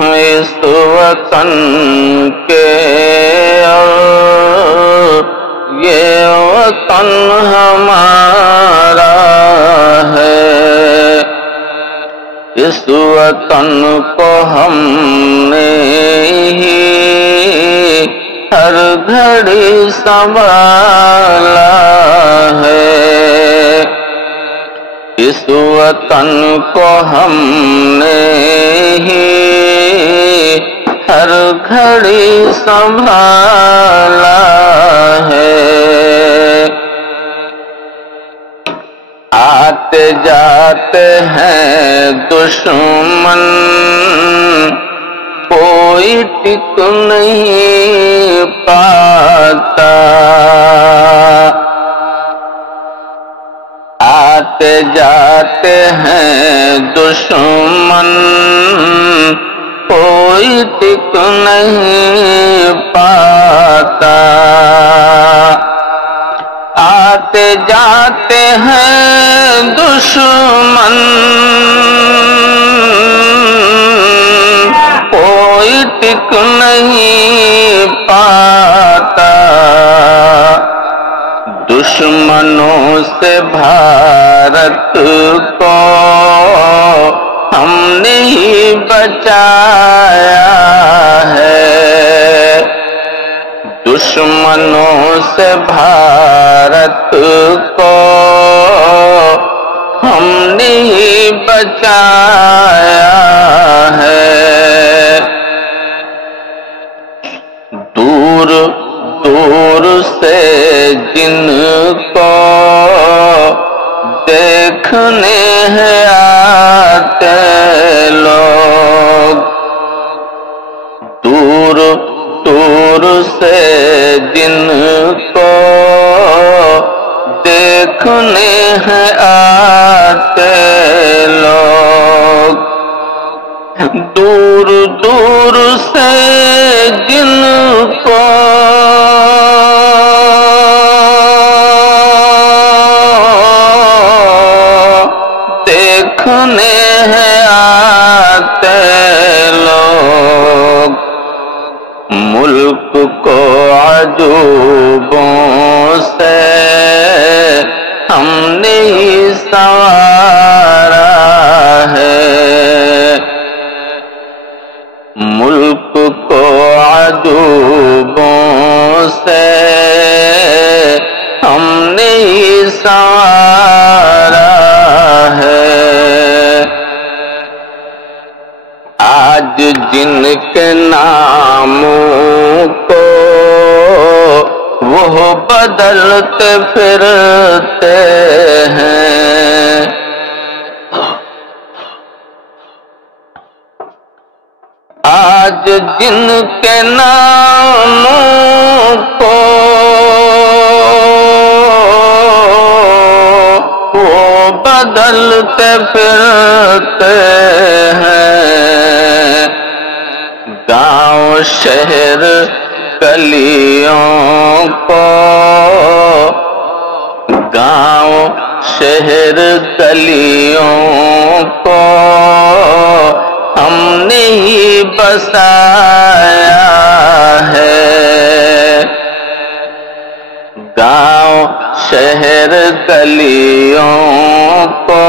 اس وطن کے اور یہ وطن ہمارا ہے، اس وطن کو ہم نے ہی ہر گھڑی سنبھالا ہے، اس وطن کو ہم نے ہی ہر گھڑی سنبھالا ہے۔ آتے جاتے ہیں دشمن، کوئی ٹک نہیں پاتا، آتے جاتے ہیں دشمن، کوئی ٹک نہیں پاتا، آتے جاتے ہیں دشمن، کوئی ٹک نہیں پاتا، دشمنوں سے بھارت کو ہم نے ہی بچایا ہے، دشمنوں سے بھارت کو ہم نے ہی بچایا ہے۔ دور دور سے جن کو دیکھنے ہیں آتے لوگ، دور دور سے جن کو دیکھنے ہیں آتے لوگ، دور دور سے جن کو دیکھنے ہیں آتے لوگ، ملک کو عجوبوں سے ہم نے ہی سنوارا ہے، ملک کو عجوبوں سے ہم نے ہی سنوارا ہے۔ آج جن کے ناموں کو وہ بدلتے پھرتے ہیں، آج جن کے ناموں کو وہ بدلتے پھرتے ہیں، گاؤں شہر گلیوں کو، گاؤں شہر گلیوں کو ہم نے ہی بسایا ہے، گاؤں شہر گلیوں کو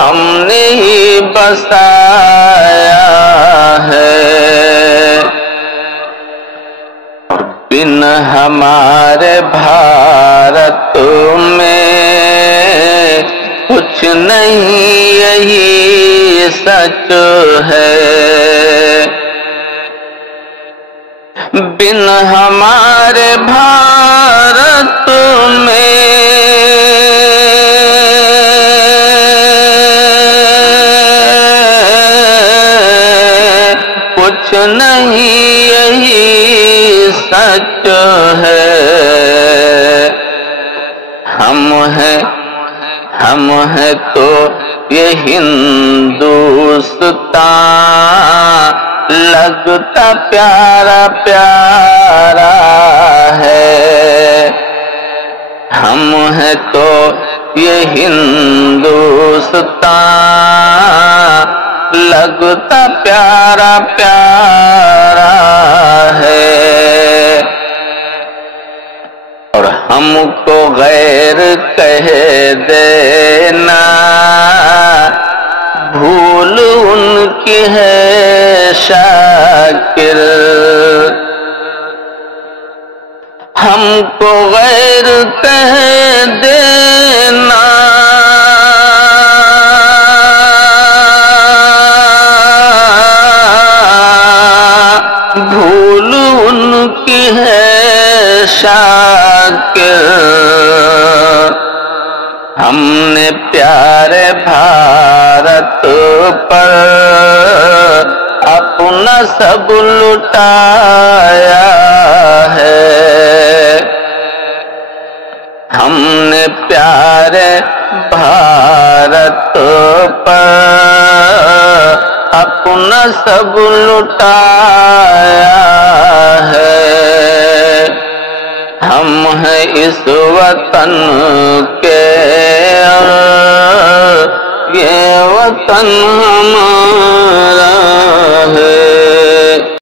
ہم نے ہی بسایا ہے، بن ہمارے بھارت میں کچھ نہیں یہی سچ ہے، بن ہمارے بھارت میں کچھ نہیں یہی سچ ہے، ہم ہیں تو یہ ہندوستان لگتا پیارا پیارا ہے، ہم ہیں تو یہ ہندوستان لگتا پیارا پیارا ہے، اور ہم کو غیر کہہ دینا بھول ان کی ہے شاکر، ہم کو غیر کہہ دینا بھول ان کی ہے شاکر، ہم نے پیارے بھارت پر اپنا سب لٹایا ہے، ہم نے پیارے بھارت پر اپنا سب لٹایا ہے، ہم ہیں اس وطن کے اور یہ وطن ہمارا ہے۔